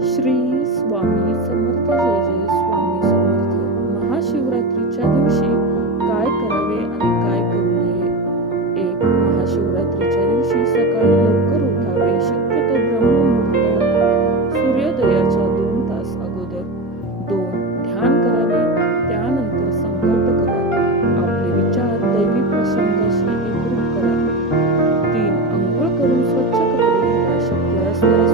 श्री स्वामी समर्थ जय जय स्वामी समर्थ. महाशिवरात्रीच्या दिवशी काय करावे आणि काय करू नये? एक महाशिवरात्रीच्या दिवशी सकाळी लवकर उठावे शक्यतो ब्रह्ममुहूर्तात सूर्योदयाच्या दोन तास अगोदर. दोन ध्यान करावे त्यानंतर संकल्प करा. आपले विचार दैवी प्रसंगाशी एकरूप करा. तीन अंघोळ करून स्वच्छ करावे शक्य असल्यास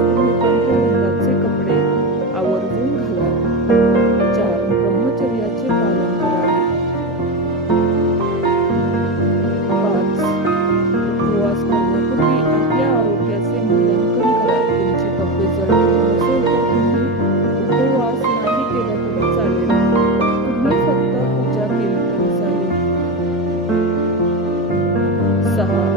Sahara.